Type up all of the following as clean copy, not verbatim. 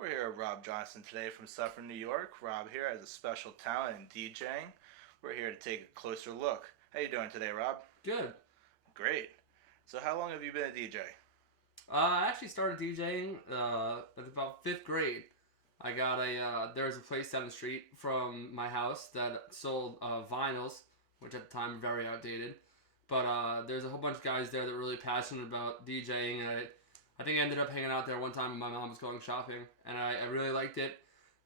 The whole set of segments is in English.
We're here with Rob Johnston today from Suffern, New York. Rob here has a special talent in DJing. We're here to take a closer look. How you doing today, Rob? Good. Great. So how long have you been a DJ? I actually started DJing at about fifth grade. I got there was a place down the street from my house that sold vinyls, which at the time were very outdated. But there's a whole bunch of guys there that were really passionate about DJing, and I think I ended up hanging out there one time when my mom was going shopping, and I really liked it.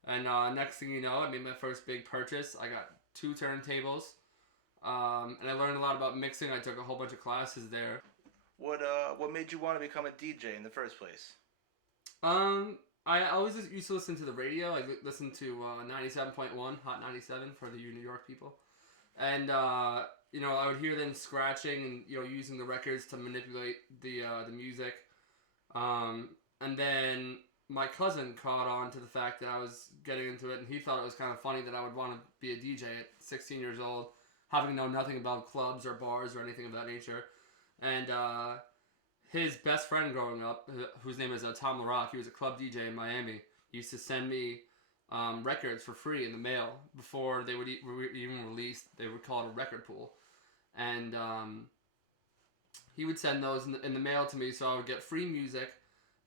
And next thing you know, I made my first big purchase. I got 2 turntables, and I learned a lot about mixing. I took a whole bunch of classes there. What made you want to become a DJ in the first place? I always used to listen to the radio. I listened to 97.1, Hot 97 for the New York people. And, I would hear them scratching and, using the records to manipulate the music. And then my cousin caught on to the fact that I was getting into it, and he thought it was kind of funny that I would want to be a DJ at 16 years old, having known nothing about clubs or bars or anything of that nature. And his best friend growing up, whose name is Tom LaRock, he was a club DJ in Miami, he used to send me records for free in the mail before they would even release. They would call it a record pool. And he would send those in the mail to me, so I would get free music.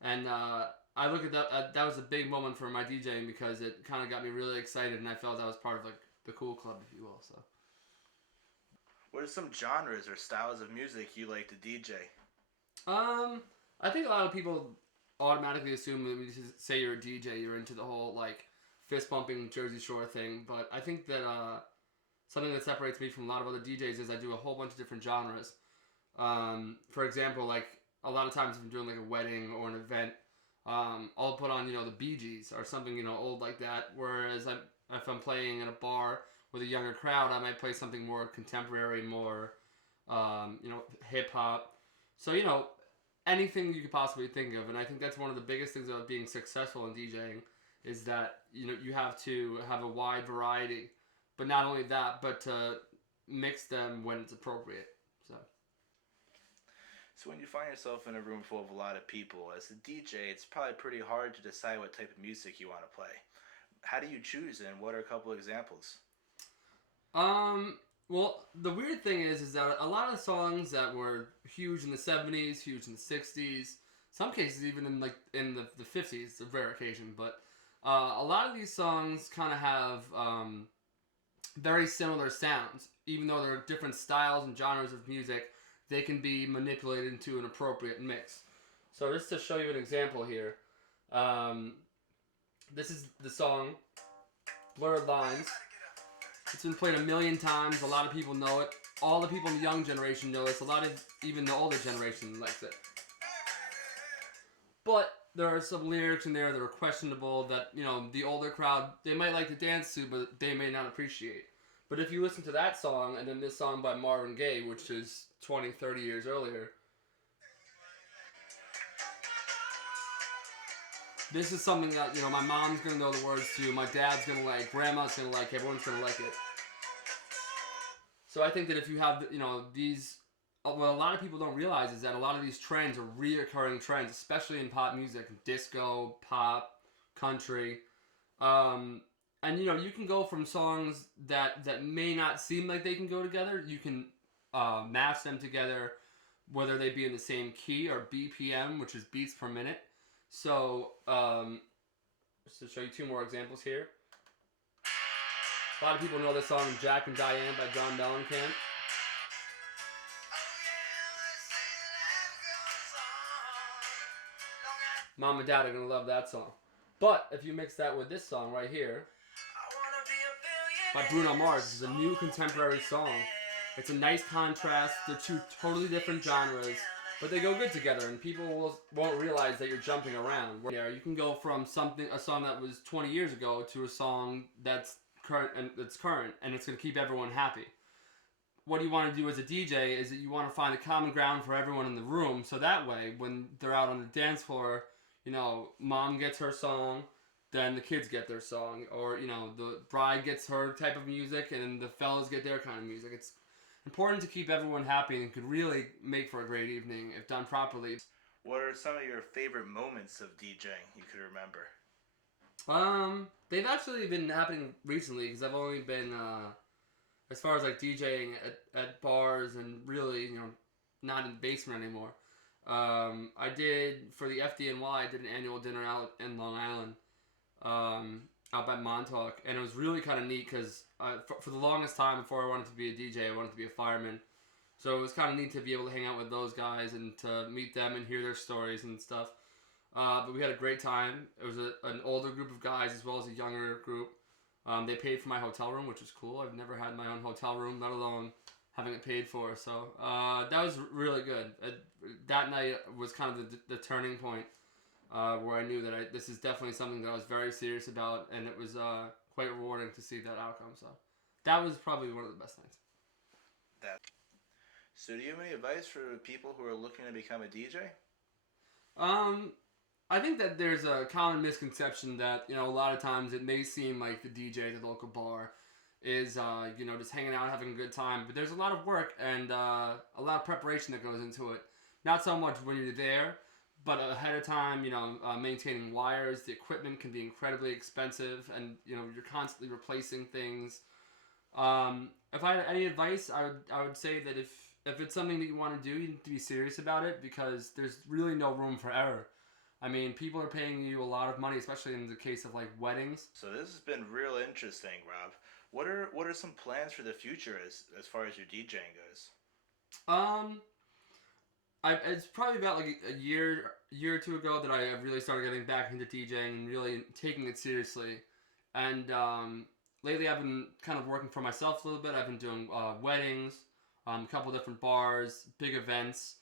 And I look at that, that was a big moment for my DJing because it kind of got me really excited, and I felt I was part of like the cool club, if you will. So, What are some genres or styles of music you like to DJ? I think a lot of people automatically assume that when you say you're a DJ, you're into the whole like fist bumping Jersey Shore thing. But I think that something that separates me from a lot of other DJs is I do a whole bunch of different genres. For example, like a lot of times if I'm doing like a wedding or an event, I'll put on the Bee Gees or something old like that. Whereas if I'm playing in a bar with a younger crowd, I might play something more contemporary, more hip hop. So anything you could possibly think of. And I think that's one of the biggest things about being successful in DJing is that you have to have a wide variety, but not only that, but to mix them when it's appropriate. So when you find yourself in a room full of a lot of people, as a DJ, it's probably pretty hard to decide what type of music you want to play. How do you choose, and what are a couple examples? Well, the weird thing is that a lot of the songs that were huge in the 70s, huge in the 60s, some cases even in the 50s, a rare occasion, but a lot of these songs kind of have very similar sounds. Even though there are different styles and genres of music, they can be manipulated into an appropriate mix. So just to show you an example here, this is the song Blurred Lines. It's been played a million times. A lot of people know it. All the people in the young generation know this. A lot of even the older generation likes it. But there are some lyrics in there that are questionable that, the older crowd, they might like to dance to, but they may not appreciate. But if you listen to that song and then this song by Marvin Gaye, which is 20, 30 years earlier, this is something that, my mom's going to know the words to, my dad's going to like, grandma's going to like, everyone's going to like it. So I think that if you have, these, what a lot of people don't realize is that a lot of these trends are reoccurring trends, especially in pop music, disco, pop, country. And, you can go from songs that may not seem like they can go together, you can match them together, whether they be in the same key or BPM, which is beats per minute. So, just to show you 2 more examples here. A lot of people know the song Jack and Diane by John Mellencamp. Mom and Dad are going to love that song. But if you mix that with this song right here by Bruno Mars, this is a new contemporary song. It's a nice contrast. They're 2 totally different genres, but they go good together, and people won't realize that you're jumping around. Yeah, you can go from a song that was 20 years ago to a song that's current, and it's going to keep everyone happy. What you want to do as a DJ is that you want to find a common ground for everyone in the room, so that way, when they're out on the dance floor, mom gets her song, then the kids get their song, or the bride gets her type of music, and the fellas get their kind of music. It's important to keep everyone happy and could really make for a great evening if done properly. What are some of your favorite moments of DJing you could remember? They've actually been happening recently because I've only been, as far as like DJing at bars and really, not in the basement anymore. I did, for the FDNY, I did an annual dinner out in Long Island, out by Montauk, and it was really kind of neat because for the longest time before I wanted to be a DJ, I wanted to be a fireman. So it was kind of neat to be able to hang out with those guys and to meet them and hear their stories and stuff. But we had a great time. It was an older group of guys as well as a younger group. They paid for my hotel room, which was cool. I've never had my own hotel room, let alone having it paid for. So that was really good. That night was kind of the turning point where I knew that this is definitely something that I was very serious about, and it was quite rewarding to see that outcome. So that was probably one of the best nights. So do you have any advice for people who are looking to become a DJ? I think that there's a common misconception that, a lot of times it may seem like the DJ at the local bar is, just hanging out, having a good time. But there's a lot of work and a lot of preparation that goes into it. Not so much when you're there, but ahead of time, maintaining wires. The equipment can be incredibly expensive and, you're constantly replacing things. If I had any advice, I would say that if it's something that you want to do, you need to be serious about it because there's really no room for error. I mean, people are paying you a lot of money, especially in the case of like weddings. So this has been real interesting, Rob. What are some plans for the future as far as your DJing goes? It's probably about like a year or two ago that I really started getting back into DJing and really taking it seriously. And lately, I've been kind of working for myself a little bit. I've been doing weddings, a couple different bars, big events.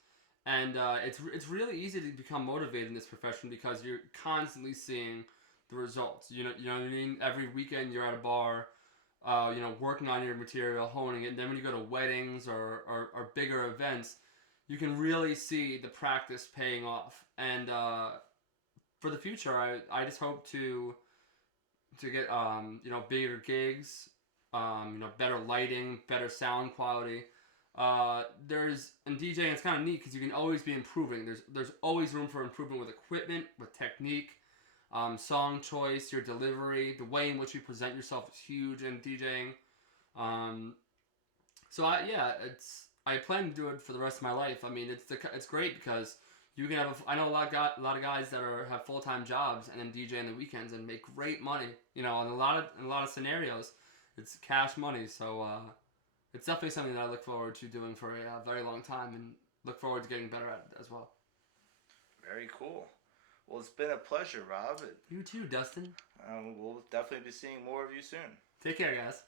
And it's really easy to become motivated in this profession because you're constantly seeing the results. You know what I mean? Every weekend you're at a bar, working on your material, honing it. And then when you go to weddings or bigger events, you can really see the practice paying off. And for the future, I just hope to get bigger gigs, better lighting, better sound quality. In DJing, it's kind of neat because you can always be improving. There's always room for improvement with equipment, with technique, song choice, your delivery, the way in which you present yourself is huge in DJing. I plan to do it for the rest of my life. I mean, it's great because you can have. I know a lot of guys that have full-time jobs and then DJ on the weekends and make great money. In a lot of scenarios, it's cash money. So. It's definitely something that I look forward to doing for a very long time and look forward to getting better at it as well. Very cool. Well, it's been a pleasure, Rob. You too, Dustin. We'll definitely be seeing more of you soon. Take care, guys.